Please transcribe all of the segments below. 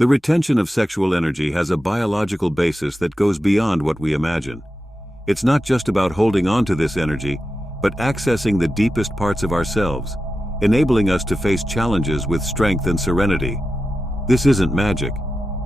The retention of sexual energy has a biological basis that goes beyond what we imagine. It's not just about holding on to this energy, but accessing the deepest parts of ourselves, enabling us to face challenges with strength and serenity. This isn't magic.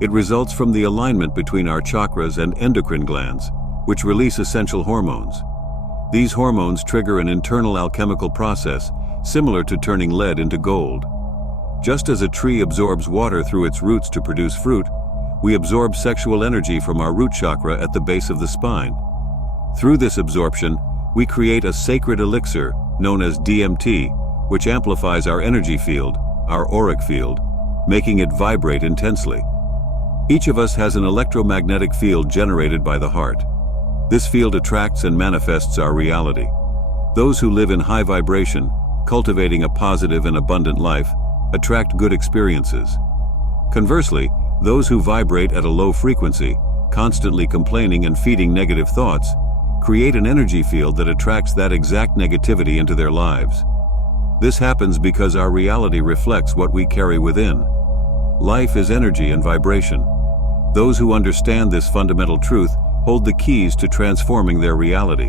It results from the alignment between our chakras and endocrine glands, which release essential hormones. These hormones trigger an internal alchemical process, similar to turning lead into gold. Just as a tree absorbs water through its roots to produce fruit, we absorb sexual energy from our root chakra at the base of the spine. Through this absorption, we create a sacred elixir known as DMT, which amplifies our energy field, our auric field, making it vibrate intensely. Each of us has an electromagnetic field generated by the heart. This field attracts and manifests our reality. Those who live in high vibration, cultivating a positive and abundant life, attract good experiences. Conversely, those who vibrate at a low frequency, constantly complaining and feeding negative thoughts, create an energy field that attracts that exact negativity into their lives. This happens because our reality reflects what we carry within. Life is energy and vibration. Those who understand this fundamental truth hold the keys to transforming their reality.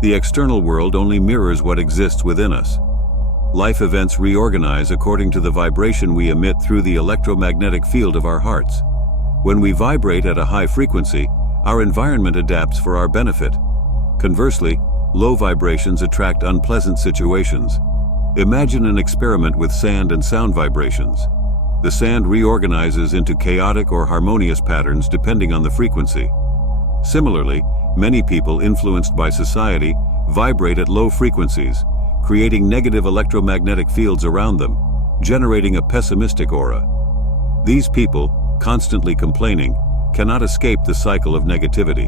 The external world only mirrors what exists within us. Life events reorganize according to the vibration we emit through the electromagnetic field of our hearts. When we vibrate at a high frequency, our environment adapts for our benefit. Conversely, low vibrations attract unpleasant situations. Imagine an experiment with sand and sound vibrations. The sand reorganizes into chaotic or harmonious patterns depending on the frequency. Similarly, many people influenced by society vibrate at low frequencies, creating negative electromagnetic fields around them, generating a pessimistic aura. These people, constantly complaining, cannot escape the cycle of negativity.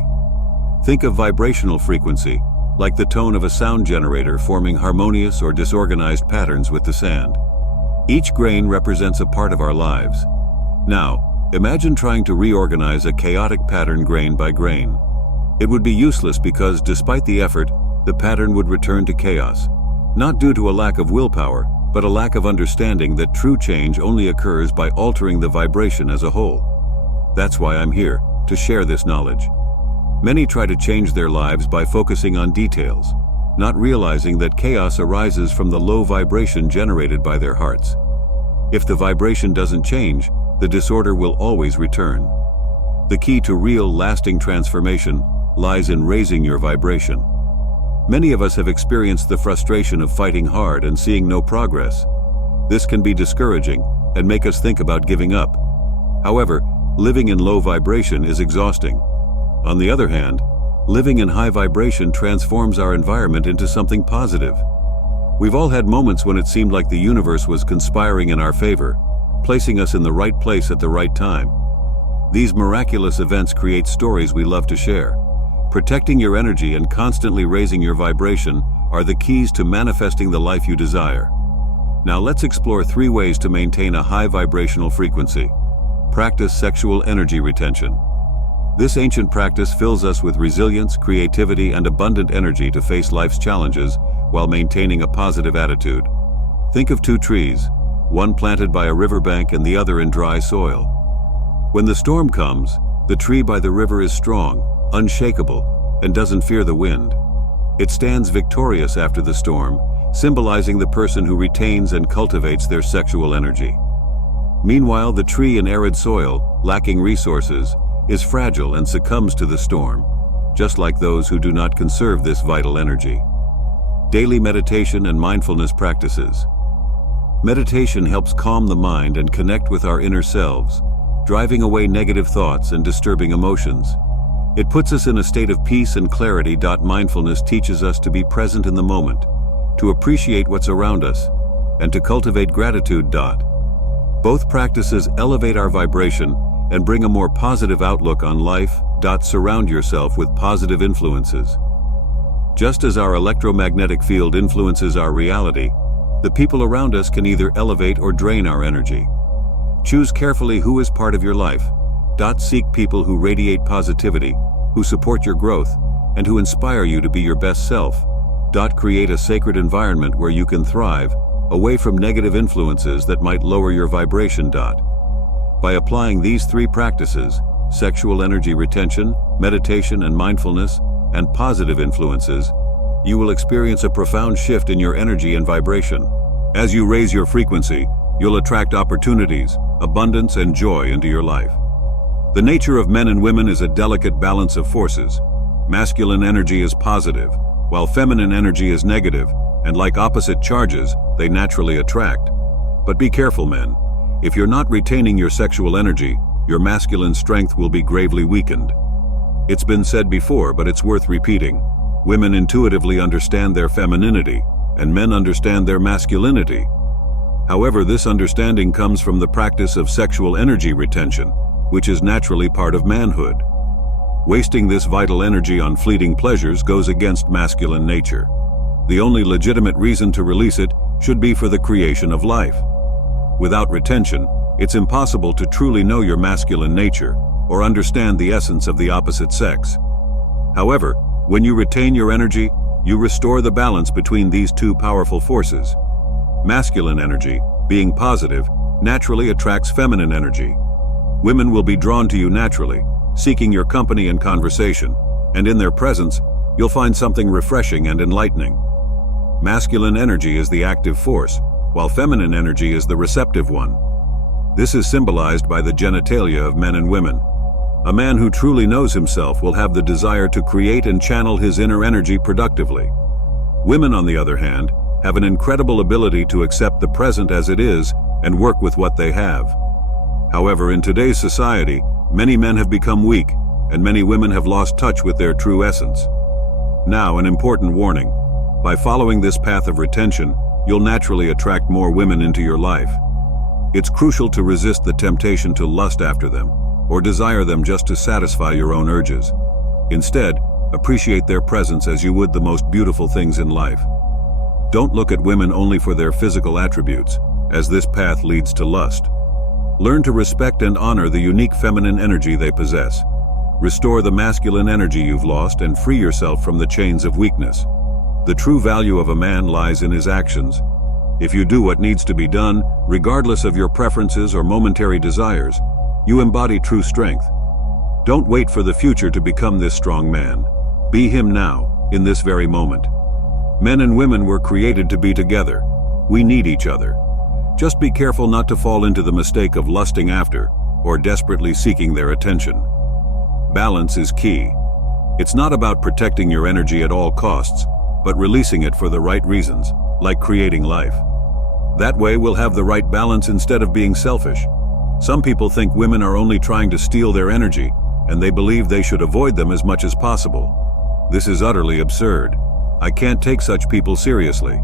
Think of vibrational frequency, like the tone of a sound generator forming harmonious or disorganized patterns with the sand. Each grain represents a part of our lives. Now, imagine trying to reorganize a chaotic pattern grain by grain. It would be useless because, despite the effort, the pattern would return to chaos. Not due to a lack of willpower, but a lack of understanding that true change only occurs by altering the vibration as a whole. That's why I'm here, to share this knowledge. Many try to change their lives by focusing on details, not realizing that chaos arises from the low vibration generated by their hearts. If the vibration doesn't change, the disorder will always return. The key to real, lasting transformation lies in raising your vibration. Many of us have experienced the frustration of fighting hard and seeing no progress. This can be discouraging and make us think about giving up. However, living in low vibration is exhausting. On the other hand, living in high vibration transforms our environment into something positive. We've all had moments when it seemed like the universe was conspiring in our favor, placing us in the right place at the right time. These miraculous events create stories we love to share. Protecting your energy and constantly raising your vibration are the keys to manifesting the life you desire. Now let's explore 3 ways to maintain a high vibrational frequency. Practice sexual energy retention. This ancient practice fills us with resilience, creativity, and abundant energy to face life's challenges while maintaining a positive attitude. Think of 2 trees, one planted by a riverbank and the other in dry soil. When the storm comes, the tree by the river is strong, unshakable, and doesn't fear the wind. It stands victorious after the storm, symbolizing the person who retains and cultivates their sexual energy. Meanwhile, the tree in arid soil, lacking resources, is fragile and succumbs to the storm, just like those who do not conserve this vital energy. Daily meditation and mindfulness practices. Meditation helps calm the mind and connect with our inner selves, driving away negative thoughts and disturbing emotions. It puts us in a state of peace and clarity. Mindfulness teaches us to be present in the moment, to appreciate what's around us, and to cultivate gratitude. Both practices elevate our vibration and bring a more positive outlook on life. Surround yourself with positive influences. Just as our electromagnetic field influences our reality, the people around us can either elevate or drain our energy. Choose carefully who is part of your life. Seek people who radiate positivity, who support your growth, and who inspire you to be your best self. Create a sacred environment where you can thrive, away from negative influences that might lower your vibration. By applying these 3 practices, sexual energy retention, meditation and mindfulness, and positive influences, you will experience a profound shift in your energy and vibration. As you raise your frequency, you'll attract opportunities, abundance, and joy into your life. The nature of men and women is a delicate balance of forces. Masculine energy is positive, while feminine energy is negative, and like opposite charges, they naturally attract. But be careful, men. If you're not retaining your sexual energy, your masculine strength will be gravely weakened. It's been said before, but it's worth repeating. Women intuitively understand their femininity, and men understand their masculinity. However, this understanding comes from the practice of sexual energy retention, which is naturally part of manhood. Wasting this vital energy on fleeting pleasures goes against masculine nature. The only legitimate reason to release it should be for the creation of life. Without retention, it's impossible to truly know your masculine nature or understand the essence of the opposite sex. However, when you retain your energy, you restore the balance between these 2 powerful forces. Masculine energy, being positive, naturally attracts feminine energy. Women will be drawn to you naturally, seeking your company and conversation, and in their presence, you'll find something refreshing and enlightening. Masculine energy is the active force, while feminine energy is the receptive one. This is symbolized by the genitalia of men and women. A man who truly knows himself will have the desire to create and channel his inner energy productively. Women, on the other hand, have an incredible ability to accept the present as it is and work with what they have. However, in today's society, many men have become weak, and many women have lost touch with their true essence. Now, an important warning. By following this path of retention, you'll naturally attract more women into your life. It's crucial to resist the temptation to lust after them, or desire them just to satisfy your own urges. Instead, appreciate their presence as you would the most beautiful things in life. Don't look at women only for their physical attributes, as this path leads to lust. Learn to respect and honor the unique feminine energy they possess. Restore the masculine energy you've lost and free yourself from the chains of weakness. The true value of a man lies in his actions. If you do what needs to be done, regardless of your preferences or momentary desires, you embody true strength. Don't wait for the future to become this strong man. Be him now, in this very moment. Men and women were created to be together. We need each other. Just be careful not to fall into the mistake of lusting after or desperately seeking their attention. Balance is key. It's not about protecting your energy at all costs, but releasing it for the right reasons, like creating life. That way we'll have the right balance instead of being selfish. Some people think women are only trying to steal their energy, and they believe they should avoid them as much as possible. This is utterly absurd. I can't take such people seriously.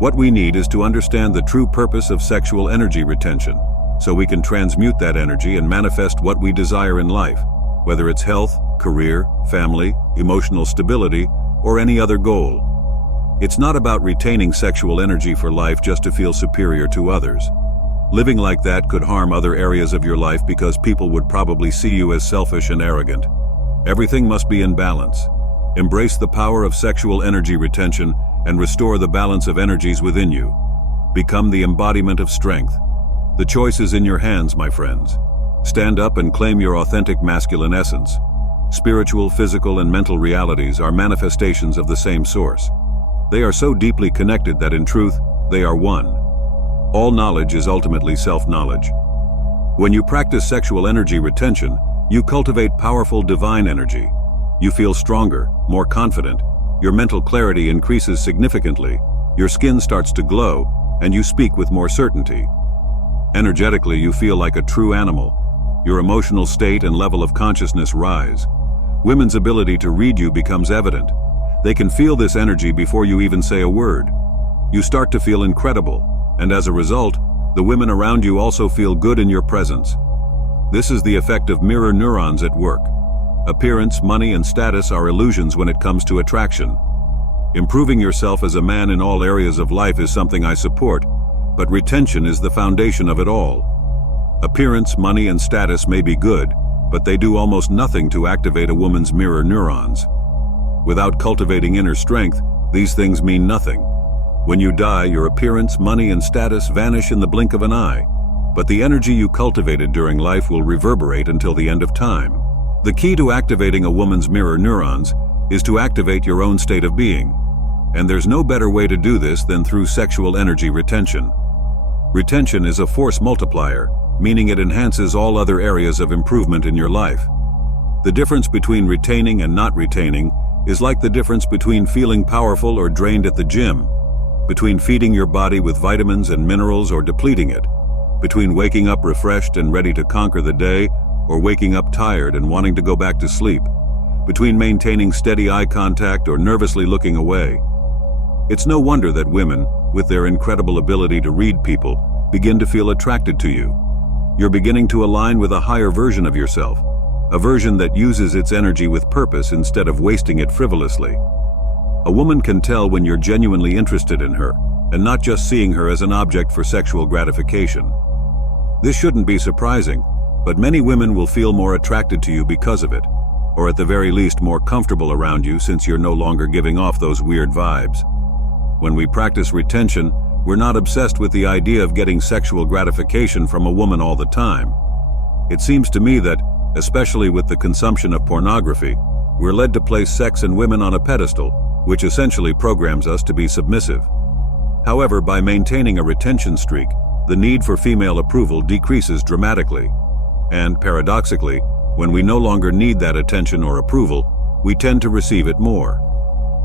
What we need is to understand the true purpose of sexual energy retention, so we can transmute that energy and manifest what we desire in life, whether it's health, career, family, emotional stability, or any other goal. It's not about retaining sexual energy for life just to feel superior to others. Living like that could harm other areas of your life because people would probably see you as selfish and arrogant. Everything must be in balance. Embrace the power of sexual energy retention and restore the balance of energies within you. Become the embodiment of strength. The choice is in your hands, my friends. Stand up and claim your authentic masculine essence. Spiritual, physical, and mental realities are manifestations of the same source. They are so deeply connected that in truth, they are one. All knowledge is ultimately self-knowledge. When you practice sexual energy retention, you cultivate powerful divine energy. You feel stronger, more confident, your mental clarity increases significantly, your skin starts to glow, and you speak with more certainty. Energetically, you feel like a true animal. Your emotional state and level of consciousness rise. Women's ability to read you becomes evident. They can feel this energy before you even say a word. You start to feel incredible, and as a result, the women around you also feel good in your presence. This is the effect of mirror neurons at work. Appearance, money, and status are illusions when it comes to attraction. Improving yourself as a man in all areas of life is something I support, but retention is the foundation of it all. Appearance, money, and status may be good, but they do almost nothing to activate a woman's mirror neurons. Without cultivating inner strength, these things mean nothing. When you die, your appearance, money, and status vanish in the blink of an eye. but the energy you cultivated during life will reverberate until the end of time. The key to activating a woman's mirror neurons is to activate your own state of being. And there's no better way to do this than through sexual energy retention. Retention is a force multiplier, meaning it enhances all other areas of improvement in your life. The difference between retaining and not retaining is like the difference between feeling powerful or drained at the gym, between feeding your body with vitamins and minerals or depleting it, between waking up refreshed and ready to conquer the day or waking up tired and wanting to go back to sleep, between maintaining steady eye contact or nervously looking away. It's no wonder that women, with their incredible ability to read people, begin to feel attracted to you. You're beginning to align with a higher version of yourself, a version that uses its energy with purpose instead of wasting it frivolously. A woman can tell when you're genuinely interested in her, and not just seeing her as an object for sexual gratification. This shouldn't be surprising, but many women will feel more attracted to you because of it, or at the very least more comfortable around you since you're no longer giving off those weird vibes. When we practice retention, we're not obsessed with the idea of getting sexual gratification from a woman all the time. It seems to me that, especially with the consumption of pornography, we're led to place sex and women on a pedestal, which essentially programs us to be submissive. However, by maintaining a retention streak, the need for female approval decreases dramatically. And, paradoxically, when we no longer need that attention or approval, we tend to receive it more.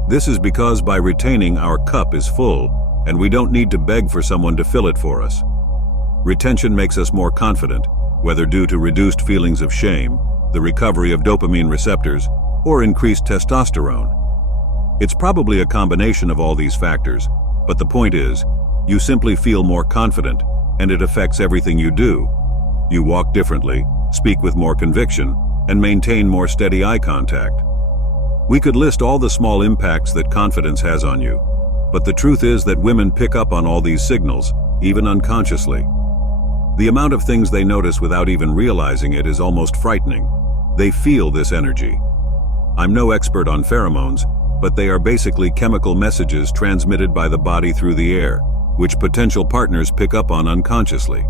This is because by retaining, our cup is full, and we don't need to beg for someone to fill it for us. Retention makes us more confident, whether due to reduced feelings of shame, the recovery of dopamine receptors, or increased testosterone. It's probably a combination of all these factors, but the point is, you simply feel more confident, and it affects everything you do. You walk differently, speak with more conviction, and maintain more steady eye contact. We could list all the small impacts that confidence has on you, but the truth is that women pick up on all these signals, even unconsciously. The amount of things they notice without even realizing it is almost frightening. They feel this energy. I'm no expert on pheromones, but they are basically chemical messages transmitted by the body through the air, which potential partners pick up on unconsciously.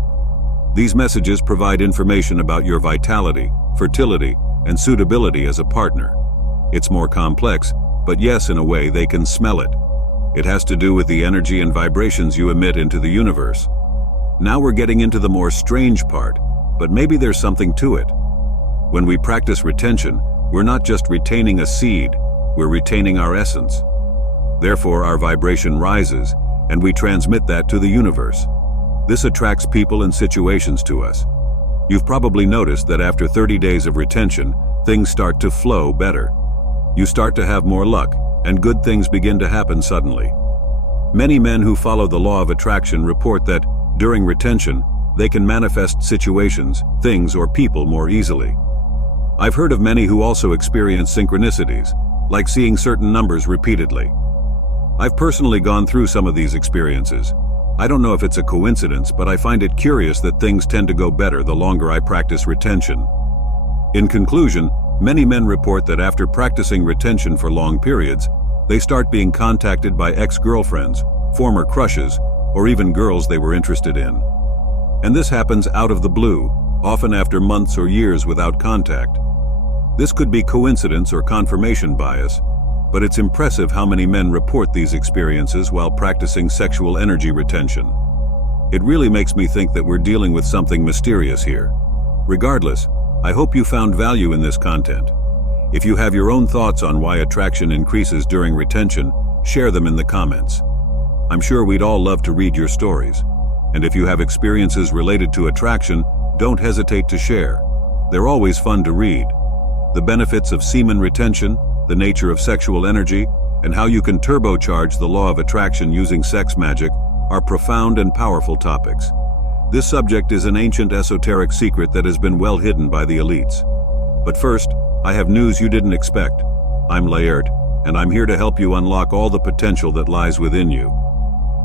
These messages provide information about your vitality, fertility, and suitability as a partner. It's more complex, but yes, in a way, they can smell it. It has to do with the energy and vibrations you emit into the universe. Now we're getting into the more strange part, but maybe there's something to it. When we practice retention, we're not just retaining a seed, we're retaining our essence. Therefore, our vibration rises, and we transmit that to the universe. This attracts people and situations to us. You've probably noticed that after 30 days of retention, things start to flow better. You start to have more luck, and good things begin to happen suddenly. Many men who follow the law of attraction report that, during retention, they can manifest situations, things, or people more easily. I've heard of many who also experience synchronicities, like seeing certain numbers repeatedly. I've personally gone through some of these experiences. I don't know if it's a coincidence, but I find it curious that things tend to go better the longer I practice retention. In conclusion, many men report that after practicing retention for long periods, they start being contacted by ex-girlfriends, former crushes, or even girls they were interested in. And this happens out of the blue, often after months or years without contact. This could be coincidence or confirmation bias, but it's impressive how many men report these experiences while practicing sexual energy retention. It really makes me think that we're dealing with something mysterious here. Regardless, I hope you found value in this content. If you have your own thoughts on why attraction increases during retention, share them in the comments. I'm sure we'd all love to read your stories. And if you have experiences related to attraction, don't hesitate to share. They're always fun to read. The benefits of semen retention, the nature of sexual energy, and how you can turbocharge the law of attraction using sex magic are profound and powerful topics. This subject is an ancient esoteric secret that has been well hidden by the elites. But first, I have news you didn't expect. I'm Laert, and I'm here to help you unlock all the potential that lies within you.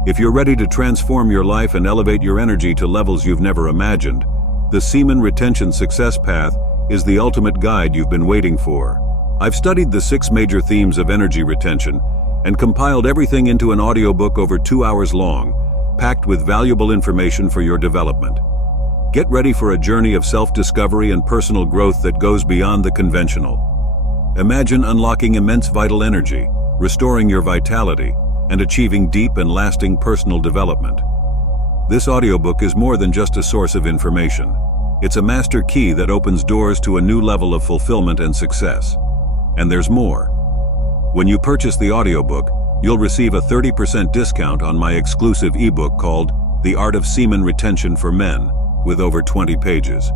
If you're ready to transform your life and elevate your energy to levels you've never imagined, the Semen Retention Success Path is the ultimate guide you've been waiting for. I've studied the 6 major themes of energy retention and compiled everything into an audiobook over 2 hours long, packed with valuable information for your development. Get ready for a journey of self-discovery and personal growth that goes beyond the conventional. Imagine unlocking immense vital energy, restoring your vitality, and achieving deep and lasting personal development. This audiobook is more than just a source of information. It's a master key that opens doors to a new level of fulfillment and success. And there's more. When you purchase the audiobook, you'll receive a 30% discount on my exclusive ebook called The Art of Semen Retention for Men, with over 20 pages.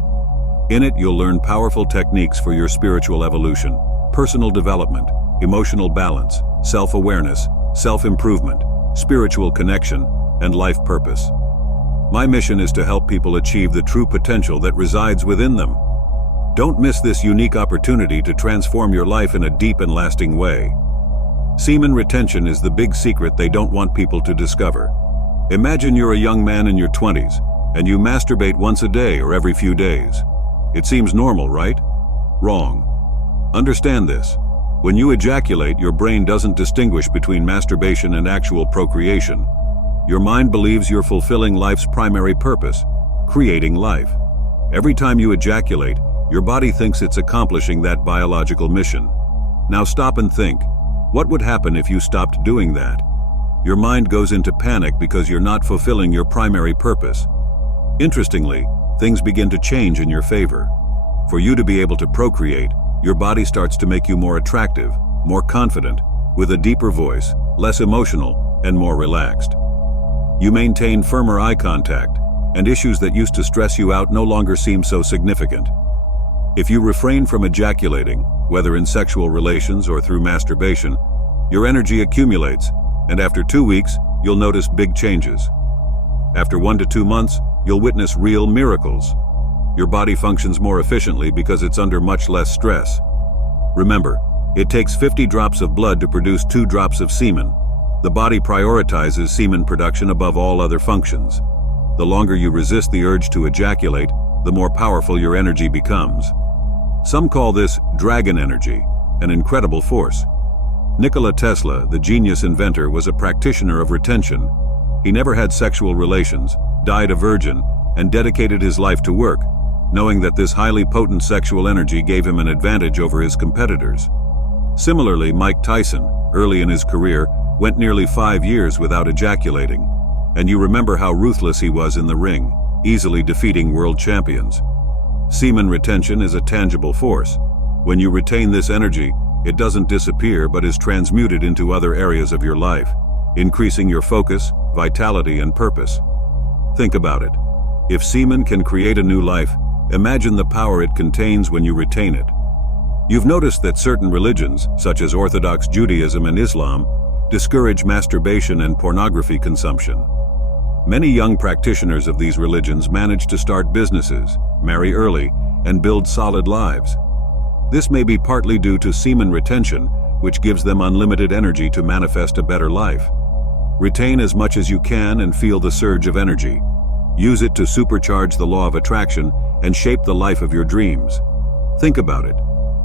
In it, you'll learn powerful techniques for your spiritual evolution, personal development, emotional balance, self-awareness, self-improvement, spiritual connection, and life purpose. My mission is to help people achieve the true potential that resides within them. Don't miss this unique opportunity to transform your life in a deep and lasting way. Semen retention is the big secret they don't want people to discover. Imagine you're a young man in your 20s, and you masturbate once a day or every few days. It seems normal, right? Wrong. Understand this. When you ejaculate, your brain doesn't distinguish between masturbation and actual procreation. Your mind believes you're fulfilling life's primary purpose, creating life. Every time you ejaculate, your body thinks it's accomplishing that biological mission. Now stop and think. What would happen if you stopped doing that? Your mind goes into panic because you're not fulfilling your primary purpose. Interestingly, things begin to change in your favor. For you to be able to procreate, your body starts to make you more attractive, more confident, with a deeper voice, less emotional, and more relaxed. You maintain firmer eye contact, and issues that used to stress you out no longer seem so significant. If you refrain from ejaculating, whether in sexual relations or through masturbation, your energy accumulates, and after 2 weeks, you'll notice big changes. After 1 to 2 months, you'll witness real miracles. Your body functions more efficiently because it's under much less stress. Remember, it takes 50 drops of blood to produce 2 drops of semen. The body prioritizes semen production above all other functions. The longer you resist the urge to ejaculate, the more powerful your energy becomes. Some call this dragon energy, an incredible force. Nikola Tesla, the genius inventor, was a practitioner of retention. He never had sexual relations, died a virgin, and dedicated his life to work, knowing that this highly potent sexual energy gave him an advantage over his competitors. Similarly, Mike Tyson, early in his career, went nearly 5 years without ejaculating. And you remember how ruthless he was in the ring, easily defeating world champions. Semen retention is a tangible force. When you retain this energy, it doesn't disappear but is transmuted into other areas of your life, increasing your focus, vitality, and purpose. Think about it. If semen can create a new life, imagine the power it contains when you retain it. You've noticed that certain religions, such as Orthodox Judaism and Islam, discourage masturbation and pornography consumption. Many young practitioners of these religions manage to start businesses, marry early, and build solid lives. This may be partly due to semen retention, which gives them unlimited energy to manifest a better life. Retain as much as you can and feel the surge of energy. Use it to supercharge the law of attraction and shape the life of your dreams. Think about it.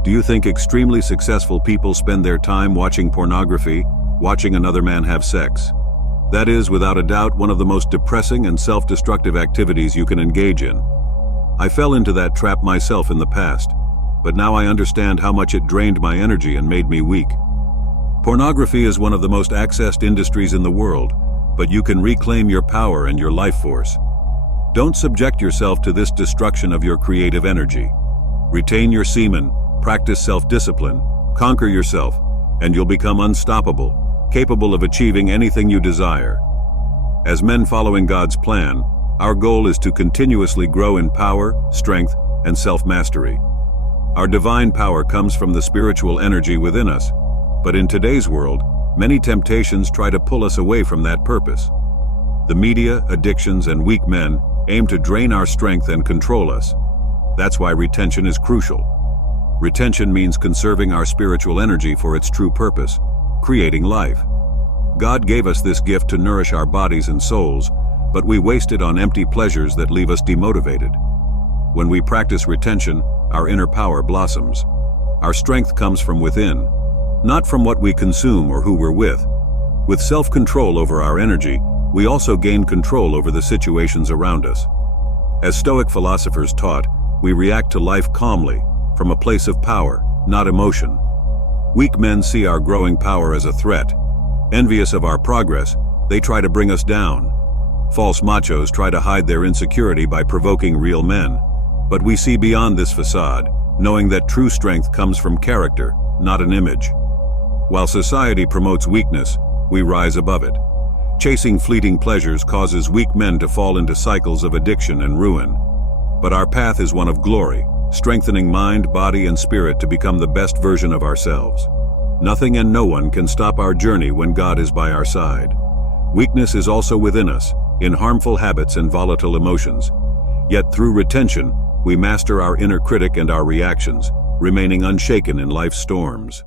Do you think extremely successful people spend their time watching pornography, watching another man have sex? That is, without a doubt, one of the most depressing and self-destructive activities you can engage in. I fell into that trap myself in the past, but now I understand how much it drained my energy and made me weak. Pornography is one of the most accessed industries in the world, but you can reclaim your power and your life force. Don't subject yourself to this destruction of your creative energy. Retain your semen, practice self-discipline, conquer yourself, and you'll become unstoppable, capable of achieving anything you desire. As men following God's plan, our goal is to continuously grow in power, strength, and self-mastery. Our divine power comes from the spiritual energy within us, but in today's world, many temptations try to pull us away from that purpose. The media, addictions, and weak men aim to drain our strength and control us. That's why retention is crucial. Retention means conserving our spiritual energy for its true purpose, creating life. God gave us this gift to nourish our bodies and souls, but we waste it on empty pleasures that leave us demotivated. When we practice retention, our inner power blossoms. Our strength comes from within, not from what we consume or who we're with. With self-control over our energy, we also gain control over the situations around us. As Stoic philosophers taught, we react to life calmly, from a place of power, not emotion. Weak men see our growing power as a threat. Envious of our progress, they try to bring us down. False machos try to hide their insecurity by provoking real men. But we see beyond this facade, knowing that true strength comes from character, not an image. While society promotes weakness, we rise above it. Chasing fleeting pleasures causes weak men to fall into cycles of addiction and ruin. But our path is one of glory, strengthening mind, body, and spirit to become the best version of ourselves. Nothing and no one can stop our journey when God is by our side. Weakness is also within us, in harmful habits and volatile emotions. Yet through retention, we master our inner critic and our reactions, remaining unshaken in life's storms.